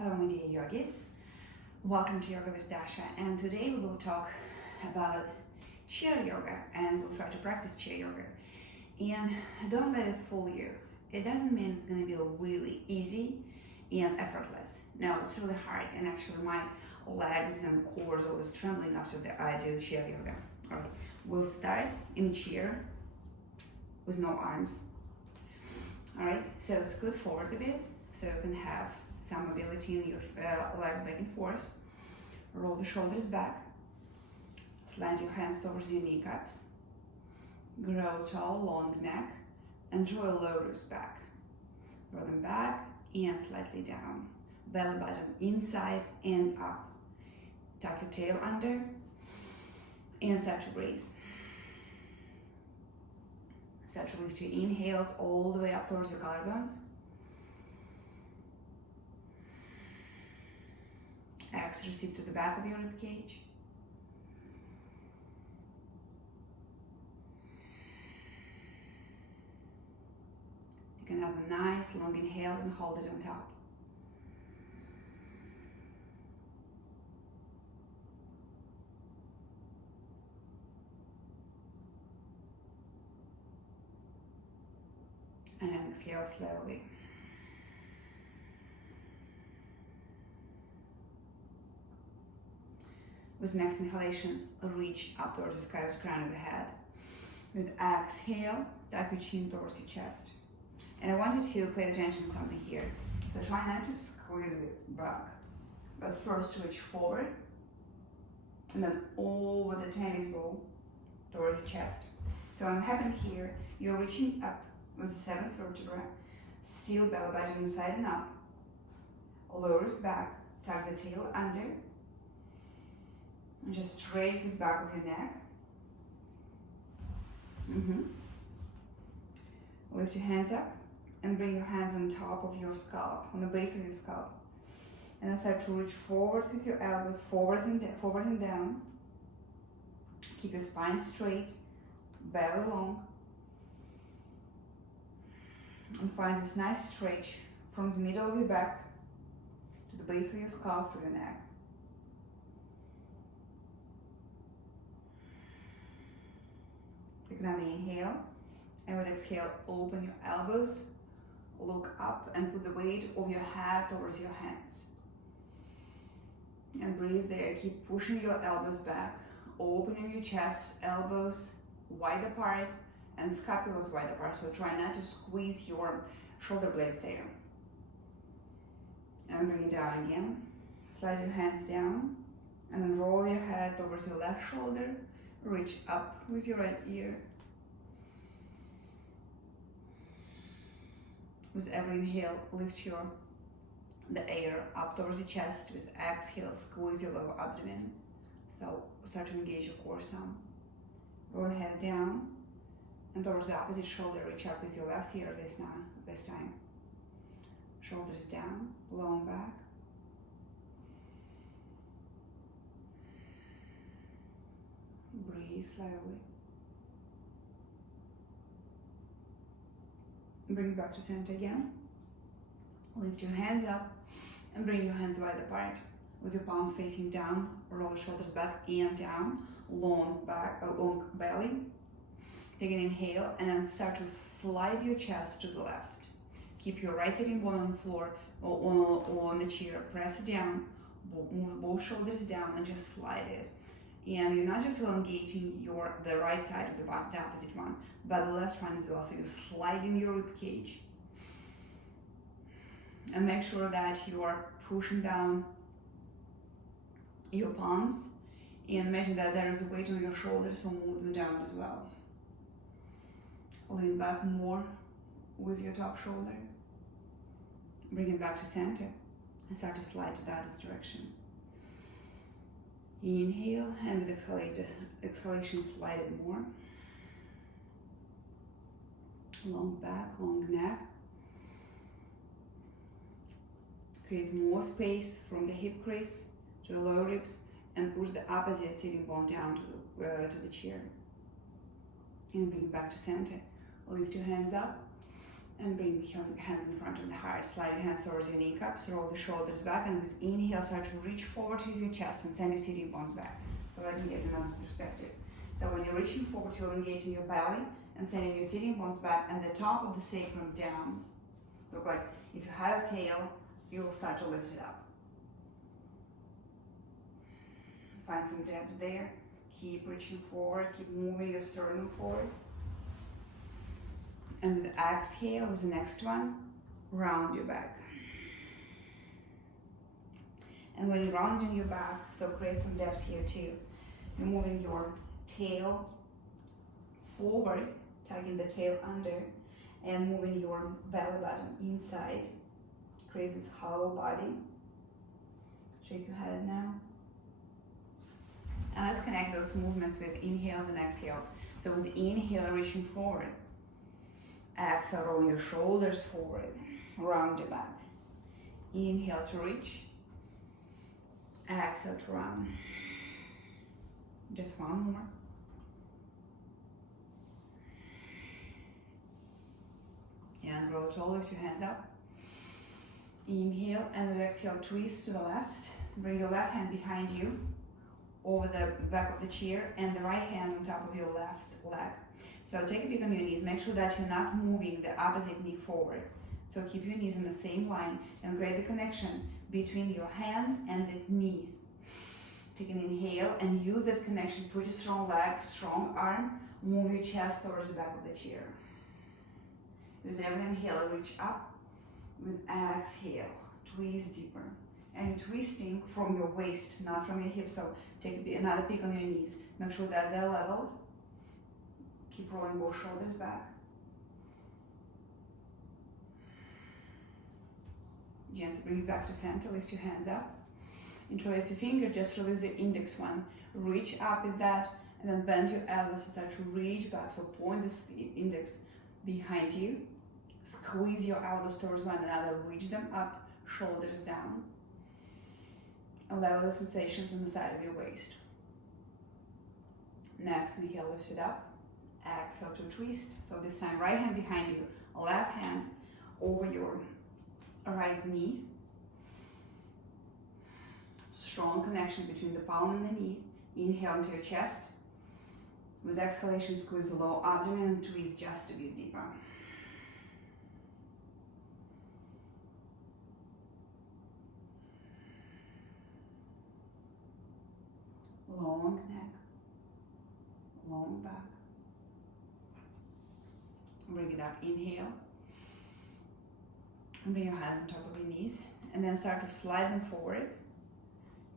Hello my dear yogis, welcome to Yoga with Dasha, and today we will talk about chair yoga and we'll try to practice chair yoga. And don't let it fool you. It doesn't mean it's going to be really easy and effortless. No, it's really hard, and actually my legs and core are always trembling after I do chair yoga. Alright, we'll start in a chair with no arms. Alright, so scoot forward a bit so you can have some mobility in your legs back and forth. Roll the shoulders back. Slant your hands towards your kneecaps. Grow tall, long neck, and draw your lotus back. Draw them back and slightly down. Belly button inside and up. Tuck your tail under and start to raise. Start to lift your inhales all the way up towards your collarbones. Exhale, receive to the back of your rib cage. You can have a nice long inhale and hold it on top. And then exhale slowly. With next inhalation, reach up towards the sky with crown of the head. With exhale, tuck your chin towards your chest. And I want you to pay attention to something here. So try not to squeeze it back, but first reach forward, and then over the tennis ball towards your chest. So what happening here, you're reaching up with the seventh vertebra, still belly button inside and up, lowers back, tuck the tail under, and just straight this back of your neck. Lift your hands up and bring your hands on top of your scalp, on the base of your scalp. And then start to reach forward with your elbows, forward and down. Keep your spine straight, belly long. And find this nice stretch from the middle of your back to the base of your scalp to your neck. Take another inhale, and with exhale, open your elbows, look up and put the weight of your head towards your hands. And breathe there, keep pushing your elbows back, opening your chest, elbows wide apart, and scapulas wide apart, so try not to squeeze your shoulder blades there. And bring it down again. Slide your hands down, and then roll your head towards your left shoulder. Reach up with your right ear. With every inhale, lift the air up towards your chest. With exhale, squeeze your lower abdomen. So start to engage your core some. Roll your head down, and towards the opposite shoulder, reach up with your left ear this time. Shoulders down, low and back. Breathe slowly. Bring back to center again. Lift your hands up and bring your hands wide apart. With your palms facing down, roll the shoulders back and down, long back, long belly. Take an inhale and then start to slide your chest to the left. Keep your right sitting bone on the floor or on the chair. Press it down, move both shoulders down and just slide it. And you're not just elongating the right side of the back, the opposite one, but the left one as well. So you're sliding your rib cage. And make sure that you are pushing down your palms. And imagine that there is a weight on your shoulders, so move them down as well. Lean back more with your top shoulder. Bring it back to center and start to slide to the other direction. Inhale, and with exhalation, slide it more. Long back, long neck. Create more space from the hip crease to the lower ribs, and push the opposite sitting bone down to the chair. And bring it back to center. Lift your hands up And bring your hands in front of the heart. Slide your hands towards your kneecaps. Roll the shoulders back. And with inhale, start to reach forward with your chest and send your sitting bones back. So let me get another perspective. So when you're reaching forward, you're engaging your belly and sending your sitting bones back and the top of the sacrum down. So like if you had a tail, you will start to lift it up. Find some depth there. Keep reaching forward. Keep moving your sternum forward. And with exhale, with the next one, round your back. And when you're rounding your back, so create some depth here too. You're moving your tail forward, tugging the tail under, and moving your belly button inside. Create this hollow body. Shake your head now. And let's connect those movements with inhales and exhales. So with inhale, reaching forward. Exhale, roll your shoulders forward, round your back. Inhale to reach. Exhale to round. Just one more. And roll it all, lift your hands up. Inhale, and with exhale, twist to the left. Bring your left hand behind you, over the back of the chair, and the right hand on top of your left leg. So take a peek on your knees. Make sure that you're not moving the opposite knee forward. So keep your knees on the same line and create the connection between your hand and the knee. Take an inhale and use that connection. Pretty strong legs, strong arm. Move your chest towards the back of the chair. With every inhale, reach up. With exhale, twist deeper. And you're twisting from your waist, not from your hips. So take another peek on your knees. Make sure that they're leveled. Keep rolling both shoulders back. Gently bring it back to center. Lift your hands up. Interlace your finger. Just release the index one. Reach up with that, and then bend your elbows to start to reach back. So point the index behind you. Squeeze your elbows towards one another. Reach them up. Shoulders down. And level the sensations on the side of your waist. Next, inhale, lift it up. Exhale to twist. So this time, right hand behind you, left hand over your right knee. Strong connection between the palm and the knee. Inhale into your chest. With exhalation, squeeze the low abdomen and twist just a bit deeper. Long neck, long back. Bring it up, inhale. And bring your hands on top of your knees. And then start to slide them forward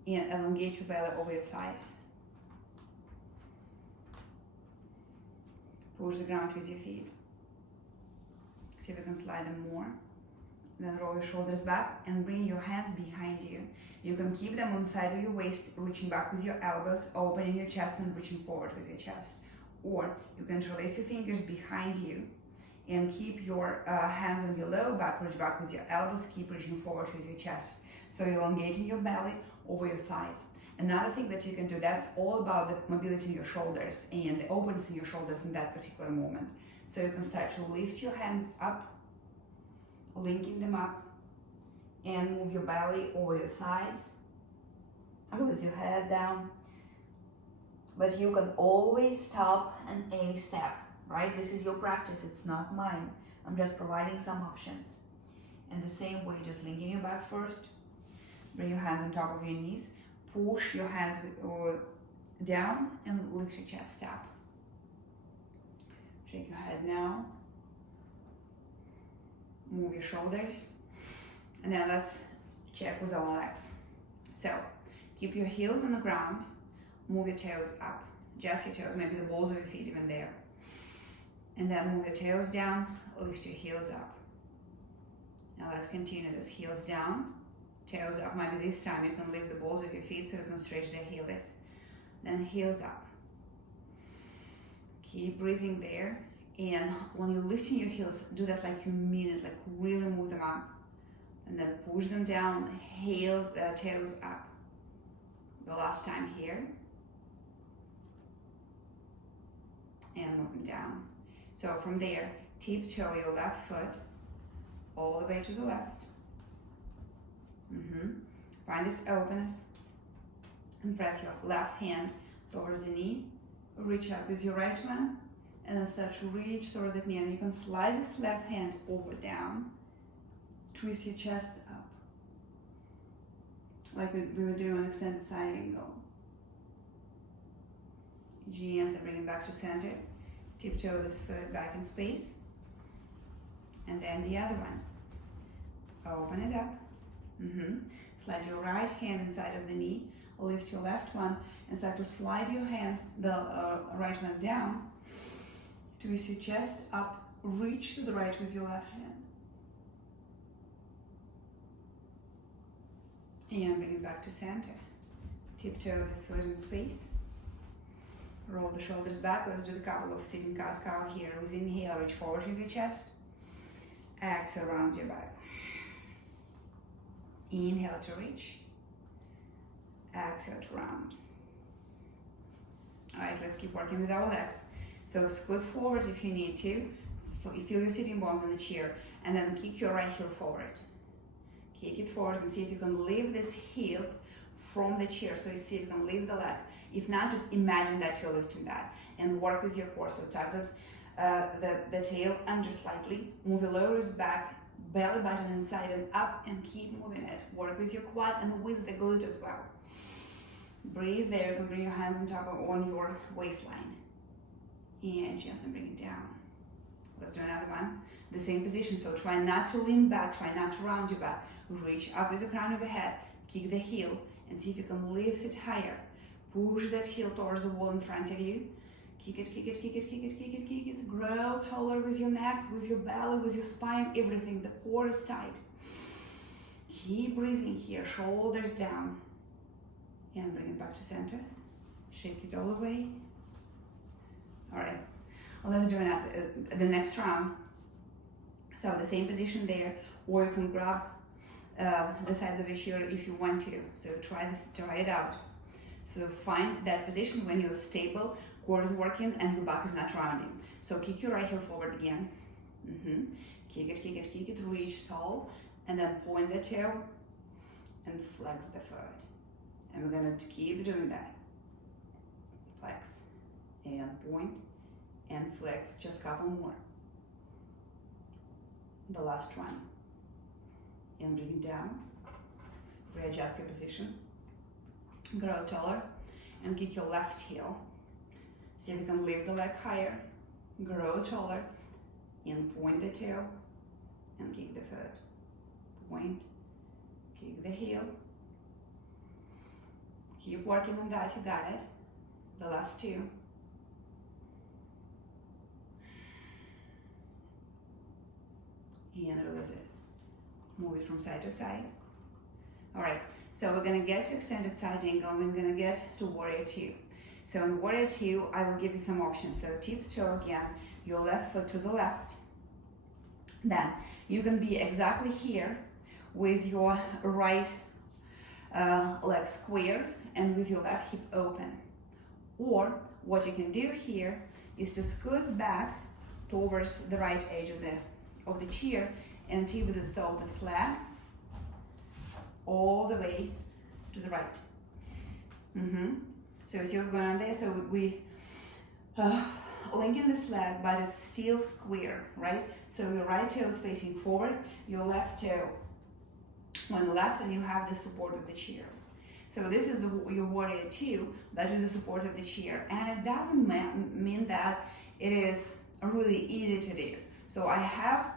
and elongate your belly over your thighs. Push the ground with your feet. See if you can slide them more. Then roll your shoulders back and bring your hands behind you. You can keep them on the side of your waist, reaching back with your elbows, opening your chest and reaching forward with your chest. Or you can interlace your fingers behind you and keep your hands on your low back, reach back with your elbows, keep reaching forward with your chest. So you're elongating your belly over your thighs. Another thing that you can do, that's all about the mobility in your shoulders and the openness in your shoulders in that particular moment. So you can start to lift your hands up, linking them up, and move your belly over your thighs. Release your head down. But you can always stop and a step, right? This is your practice, it's not mine. I'm just providing some options. And the same way, just linking your back first. Bring your hands on top of your knees. Push your hands down and lift your chest up. Shake your head now. Move your shoulders. And then let's check with our legs. So keep your heels on the ground. Move your toes up. Just your toes, maybe the balls of your feet even there. And then move your toes down, lift your heels up. Now let's continue this. Heels down, toes up. Maybe this time you can lift the balls of your feet so you can stretch the heels. Then heels up. Keep breathing there. And when you're lifting your heels, do that like you mean it, like really move them up. And then push them down, toes up. The last time here. And move them down. So from there, tiptoe your left foot all the way to the left. Find this openness and press your left hand towards the knee. Reach up with your right one and then start to reach towards the knee, and you can slide this left hand over down, twist your chest up like we were doing an extended side angle. Gently bring it back to center. Tiptoe this foot back in space. And then the other one. Open it up. Slide your right hand inside of the knee. Lift your left one and start to slide your hand, the right one down. Twist your chest up. Reach to the right with your left hand. And bring it back to center. Tiptoe this foot in space. Roll the shoulders back. Let's do a couple of sitting cat-cow here. With inhale, reach forward with your chest. Exhale, round your back. Inhale to reach. Exhale to round. Alright, let's keep working with our legs. So scoot forward if you need to. Feel your sitting bones on the chair. And then kick your right heel forward. Kick it forward and see if you can lift this heel from the chair. So you see if you can lift the leg. If not, just imagine that you're lifting that and work with your core. So tuck the tail under slightly, move your lower ribs back, belly button inside and up, and keep moving it. Work with your quad and with the glute as well. Breathe there. You can bring your hands on your waistline and gently bring it down. Let's do another one. The same position. So try not to lean back, try not to round your back. Reach up with the crown of your head, kick the heel, and see if you can lift it higher. Push that heel towards the wall in front of you. Kick it, kick it, kick it, kick it, kick it, kick it. Grow taller with your neck, with your belly, with your spine, everything. The core is tight. Keep breathing here, shoulders down. And bring it back to center. Shake it all the way. All right, well, let's do the next round. So the same position there, or you can grab the sides of your chair if you want to. So try it out. So find that position when you're stable, core is working, and your back is not rounding. So kick your right heel forward again. Kick it, kick it, kick it, reach tall, and then point the toe and flex the foot. And we're gonna keep doing that. Flex and point and flex, just a couple more. The last one. And bring it down. Readjust your position. Grow taller and kick your left heel. See if you can lift the leg higher. Grow taller and point the toe and kick the foot. Point, kick the heel. Keep working on that, you got it. The last two. And release it. Move it from side to side. All right, so we're gonna get to extended side angle and we're gonna get to warrior two. So in warrior two, I will give you some options. So tiptoe again, your left foot to the left. Then you can be exactly here with your right leg square and with your left hip open. Or what you can do here is to scoot back towards the right edge of the chair and tip the toe of the leg all the way to the right. So you see what's going on there? So we linking this leg, but it's still square, right? So your right toe is facing forward, your left toe on the left, and you have the support of the chair. So this is your warrior two, but with the support of the chair. And it doesn't mean that it is really easy to do. So I have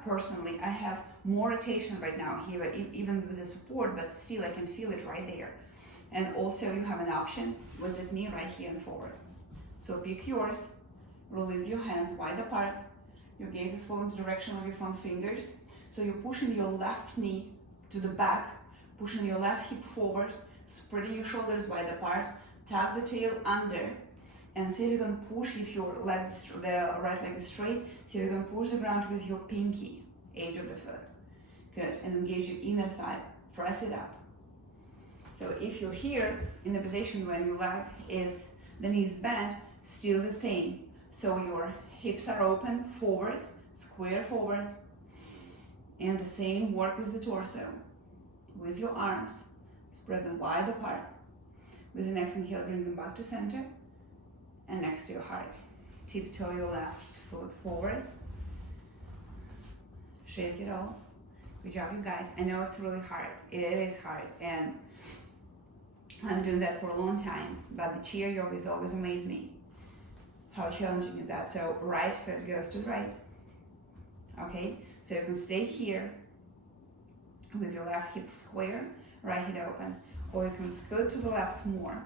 more rotation right now here, even with the support, but still I can feel it right there. And also you have an option with the knee right here and forward. So pick yours, release your hands wide apart, your gaze is following the direction of your front fingers. So you're pushing your left knee to the back, pushing your left hip forward, spreading your shoulders wide apart, tap the tail under, and see if you can push, if your legs, the right leg is straight, so you can push the ground with your pinky edge of the foot. Good, and engage your inner thigh, press it up. So if you're here in the position when your leg is, the knees bent, still the same. So your hips are open, forward, square forward, And the same work with the torso. With your arms, spread them wide apart. With the next inhale, bring them back to center and next to your heart. Tiptoe your left foot forward. Shake it all. Good job, you guys. I know it's really hard. It is hard, and I'm doing that for a long time, but the chair yoga has always amazed me. How challenging is that? So right foot goes to the right. Okay, so you can stay here with your left hip square, right hip open, or you can scoot to the left more.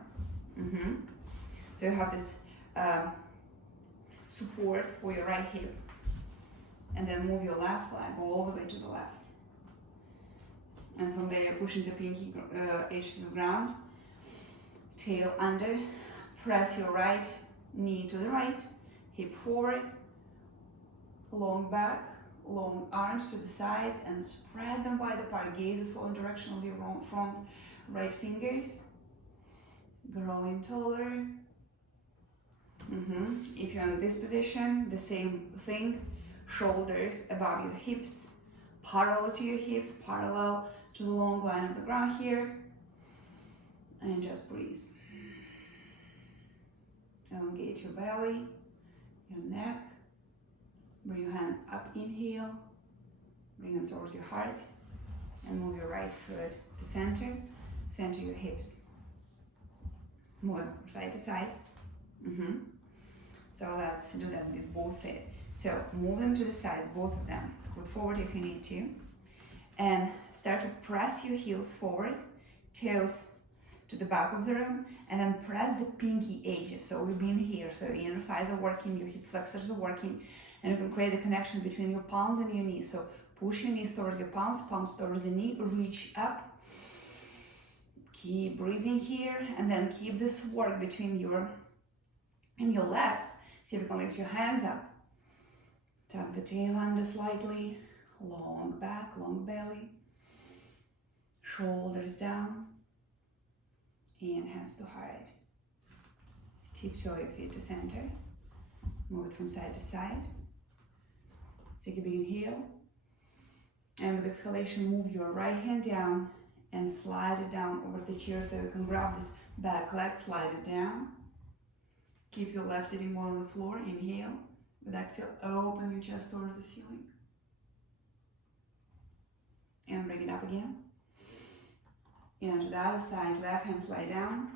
So you have this support for your right hip, and then move your left leg all the way to the left. And from there, you're pushing the pinky edge to the ground, tail under, press your right knee to the right, hip forward, long back, long arms to the sides, and spread them wide apart. Gaze is flowing direction of your front right fingers. Growing taller. If you're in this position, the same thing. Shoulders above your hips, parallel to your hips, parallel to the long line of the ground here. And just breathe. Elongate your belly, your neck. Bring your hands up, inhale. Bring them towards your heart. And move your right foot to center. Center your hips. Move from side to side. So let's do that with both feet. So move them to the sides, both of them. Scoot forward if you need to. And start to press your heels forward, toes to the back of the room, and then press the pinky edges. So we've been here. So your inner thighs are working, your hip flexors are working, and you can create a connection between your palms and your knees. So push your knees towards your palms, palms towards the knee, reach up. Keep breathing here, and then keep this work between your legs. See if you can lift your hands up. Tuck the tail under slightly. Long back, long belly. Shoulders down. And hands to heart. Tiptoe your feet to center. Move it from side to side. Take a big inhale. And with exhalation, move your right hand down and slide it down over the chair so you can grab this back leg, slide it down. Keep your left sitting bone on the floor. Inhale. With exhale, open your chest towards the ceiling. And bring it up again. And to the other side, left hand slide down.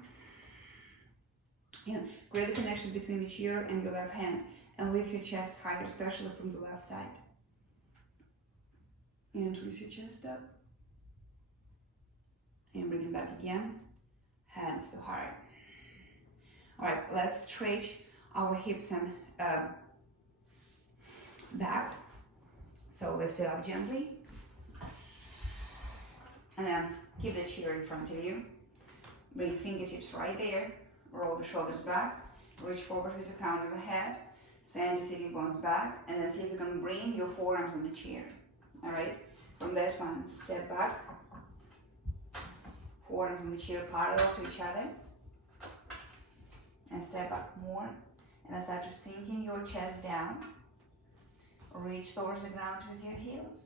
And create a connection between the chair and your left hand. And lift your chest higher, especially from the left side. And twist your chest up. And bring it back again. Hands to heart. Alright, let's stretch our hips and back. So lift it up gently. And then keep the chair in front of you. Bring fingertips right there. Roll the shoulders back. Reach forward with the crown of your head. Send your sitting bones back. And then see if you can bring your forearms on the chair. Alright? From that one, step back. Forearms on the chair parallel to each other. And step back more. And then start to sinking your chest down. Reach towards the ground with your heels.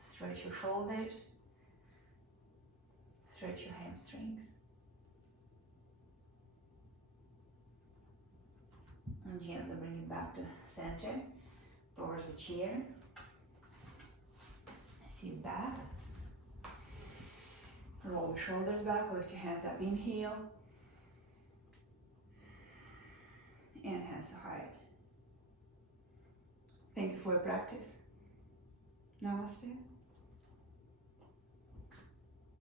Stretch your shoulders. Stretch your hamstrings. And gently bring it back to center, towards the chair. Sit back. Roll the shoulders back, lift your hands up, inhale. And hands to heart. Thank you for your practice. Namaste.